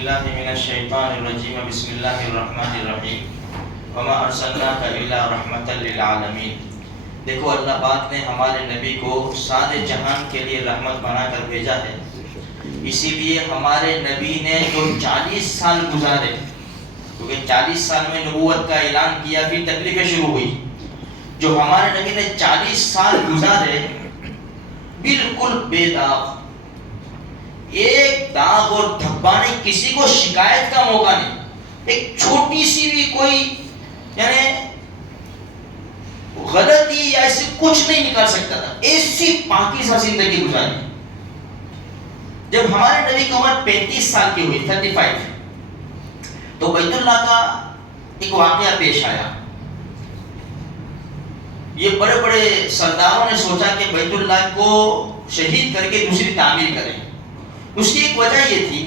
باللہ من الشیطان الرجیم بسم اللہ الرحمن الرحیم وما ارسلناک الا رحمتا للعالمین۔ دیکھو اللہ پاک نے ہمارے نبی کو سارے جہان کے لیے رحمت بنا کر بھیجا ہے، اسی لیے ہمارے نبی نے جو 40 سال گزارے، کیونکہ 40 سال میں نبوت کا اعلان کیا پھر تکلیفیں شروع ہوئی، جو ہمارے نبی نے 40 سال گزارے بالکل بے داغ، ایک داغ اور دھبا نہیں، کسی کو شکایت کا موقع نہیں، ایک چھوٹی سی بھی کوئی یعنی غلطی یا ایسے کچھ نہیں نکال سکتا تھا، ایسی پاکیزہ زندگی گزاری۔ جب ہمارے نبی کی عمر 35 سال کی ہوئی 35 تو بیت اللہ کا ایک واقعہ پیش آیا۔ یہ بڑے بڑے سرداروں نے سوچا کہ بیت اللہ کو شہید کر کے دوسری تعمیر کریں۔ اس کی ایک وجہ یہ تھی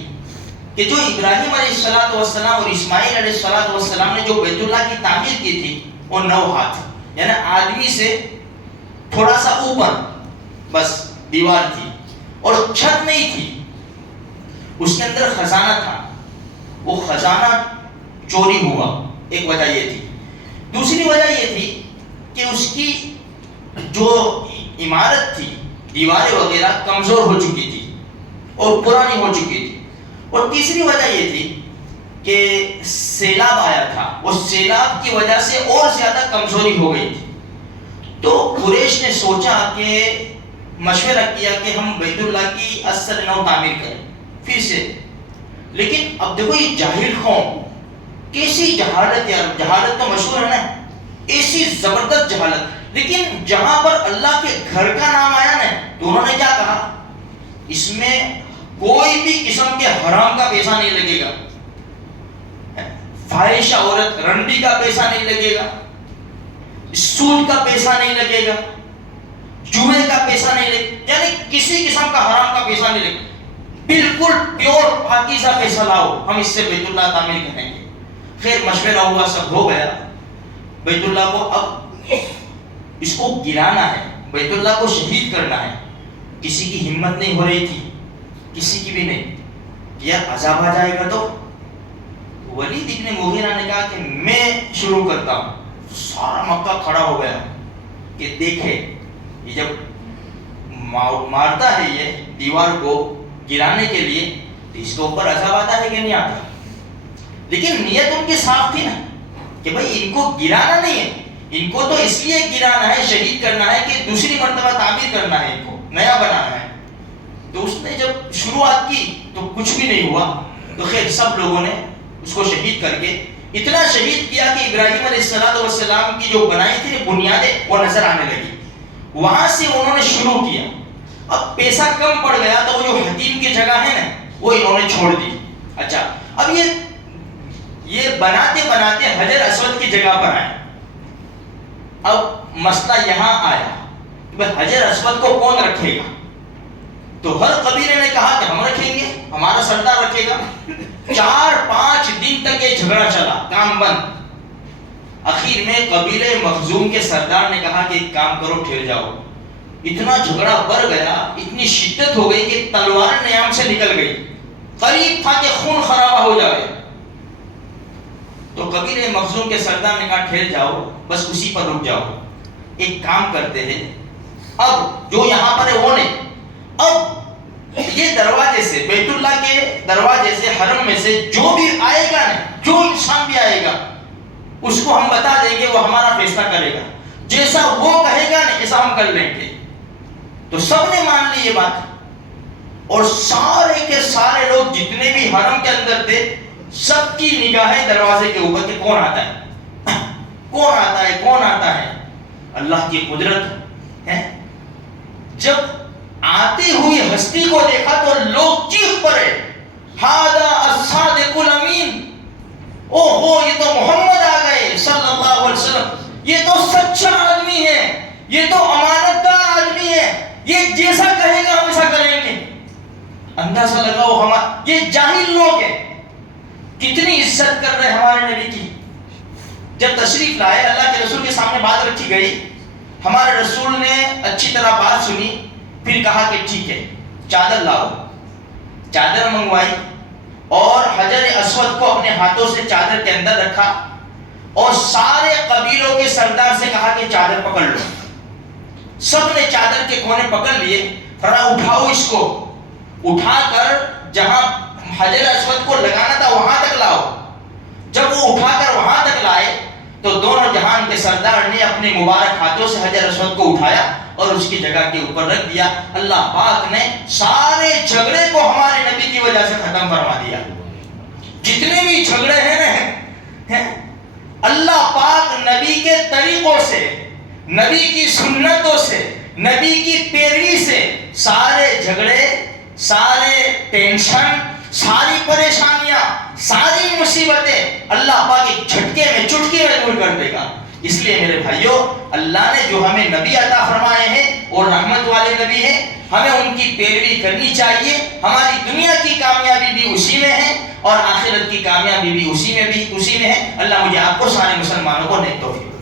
کہ جو ابراہیم علیہ السلام اور اسماعیل علیہ السلام نے جو بیت اللہ کی تعمیر کی تھی وہ 9 ہاتھ، یعنی آدمی سے تھوڑا سا اوپر بس دیوار تھی اور چھت نہیں تھی، اس کے اندر خزانہ تھا، وہ خزانہ چوری ہوا، ایک وجہ یہ تھی۔ دوسری وجہ یہ تھی کہ اس کی جو عمارت تھی، دیواریں وغیرہ کمزور ہو چکی تھی اور پرانی ہو چکی تھی، اور تیسری وجہ یہ تھی کہ سیلاب آیا تھا، اس سیلاب کی وجہ سے اور زیادہ کمزوری ہو گئی تھی۔ تو قریش نے سوچا کہ مشورہ کیا کہ ہم بیت اللہ کی اصل نو تعمیر کریں پھر سے، لیکن اب دیکھو یہ جاہل قوم کیسی جہالت، یار جہالت تو مشہور ہے نا، ایسی زبردست جہالت، لیکن جہاں پر اللہ کے گھر کا نام آیا نا تو انہوں نے کیا کہا، اس میں کوئی بھی قسم کے حرام کا پیسہ نہیں لگے گا، فاحشہ عورت رنڈی کا پیسہ نہیں لگے گا، سود کا پیسہ نہیں لگے گا، جوئے کا پیسہ نہیں لگے گا، یعنی کسی قسم کا حرام کا پیسہ نہیں لگے گا، بالکل پیور پاکیزہ پیسہ لاؤ، ہم اس سے بیت اللہ تعمیر کریں گے۔ خیر مشورہ ہوا، سب ہو گیا، بیت اللہ کو اب اس کو گرانا ہے، بیت اللہ کو شہید کرنا ہے۔ کسی کی ہمت نہیں ہو رہی تھی، کسی کی بھی نہیں، یار عذاب آ جائے گا تو ولید ابن مغیرہ نے کہا کہ میں شروع کرتا ہوں۔ سارا مکہ کھڑا ہو گیا کہ دیکھے یہ جب مارتا ہے یہ دیوار کو گرانے کے لیے تو اس کے اوپر عذاب آتا ہے کہ نہیں آتا، لیکن نیت ان کی صاف تھی نا کہ بھائی ان کو گرانا نہیں ہے، ان کو تو اس لیے گرانا ہے، شہید کرنا ہے کہ دوسری مرتبہ تعمیر کرنا ہے، ان کو نیا بنانا ہے۔ تو اس نے جب شروعات کی تو کچھ بھی نہیں ہوا، تو خیر سب لوگوں نے اس کو شہید کر کے اتنا شہید کیا کہ ابراہیم علیہ السلام کی جو بنائی تھی بنیادیں وہ نظر آنے لگی، وہاں سے انہوں نے شروع کیا۔ اب پیسہ کم پڑ گیا تو وہ جو حتیم کی جگہ ہے نا وہ انہوں نے چھوڑ دی۔ اچھا اب یہ بناتے بناتے حجر اسود کی جگہ پر آئے۔ اب مسئلہ یہاں آیا کہ حجر اسود کو کون رکھے گا، تو ہر قبیلے نے کہا کہ ہم رکھیں گے، ہمارا سردار رکھے گا۔ 4-5 دن تک یہ جھگڑا چلا، کام بند۔ آخر میں قبیلے مخزوم کے سردار نے کہا کہ ایک کام کرو، ٹھہر جاؤ۔ اتنا جھگڑا بڑھ گیا، اتنی شدت ہو گئی کہ تلوار نیام سے نکل گئی، قریب تھا کہ خون خرابہ ہو جائے۔ تو قبیلے مخزوم کے سردار نے کہا ٹھہر جاؤ، بس اسی پر رک جاؤ، ایک کام کرتے ہیں، اب جو یہاں پر ہے وہ نہیں، اب یہ دروازے سے بیت اللہ کے دروازے سے حرم میں سے جو بھی آئے گا نا، جو انسان بھی آئے گا اس کو ہم بتا دیں گے، وہ ہمارا فیصلہ کرے گا، جیسا وہ کہے گا نا ایسا ہم کر لیں گے۔ تو سب نے مان لی یہ بات، اور سارے کے سارے لوگ جتنے بھی حرم کے اندر تھے سب کی نگاہیں دروازے کے اوپر کہ کون آتا ہے، کون آتا ہے، کون آتا ہے۔ اللہ کی قدرت ہے، جب آتی ہوئی ہستی کو دیکھا تو لوگ چیخ پڑے، ھذا الصادق الامین، او ہو یہ تو محمد آ گئے صلی اللہ علیہ وسلم، یہ تو سچا آدمی ہے، یہ تو امانت دار آدمی ہے، یہ جیسا کہے گا ہم ایسا کریں گے۔ اندازہ لگاؤ یہ جاہل لوگ ہیں کتنی عزت کر رہے ہمارے نبی کی۔ جب تشریف لائے، اللہ کے رسول کے سامنے بات رکھی گئی، ہمارے رسول نے اچھی طرح بات سنی، پھر کہا کہ ٹھیک ہے چادر لاؤ، چادر منگوائی، اور حجر اسود کو اپنے ہاتھوں سے چادر کے اندر رکھا اور سارے قبیلوں کے سردار سے کہا کہ چادر پکڑ لو. سب نے چادر کے کونے پکڑ لیے. فرمایا اٹھاؤ اس کو, اٹھا کر جہاں حجر اسود کو لگانا تھا وہاں تک لاؤ. جب وہ اٹھا کر وہاں تک لائے تو دونوں جہان کے سردار نے اپنے مبارک ہاتھوں سے حجر اسود کو اٹھایا اور اس کی جگہ کے اوپر رکھ دیا. اللہ پاک نے سارے جھگڑے کو ہمارے نبی کی وجہ سے ختم فرما دیا. جتنے بھی جھگڑے ہیں اللہ پاک نبی کے طریقوں سے, نبی کی سنتوں سے, نبی کی پیروی سے سارے جھگڑے, سارے ٹینشن, ساری پریشانیاں, ساری مصیبتیں اللہ پاک ایک جھٹکے میں, چٹکی میں دور کر دے گا. اس لیے میرے بھائیوں, اللہ نے جو ہمیں نبی عطا فرمائے ہیں اور رحمت والے نبی ہیں, ہمیں ان کی پیروی کرنی چاہیے. ہماری دنیا کی کامیابی بھی اسی میں ہے اور آخرت کی کامیابی بھی اسی میں ہے. اللہ مجھے آپ کو سارے مسلمانوں کو نیک توفیق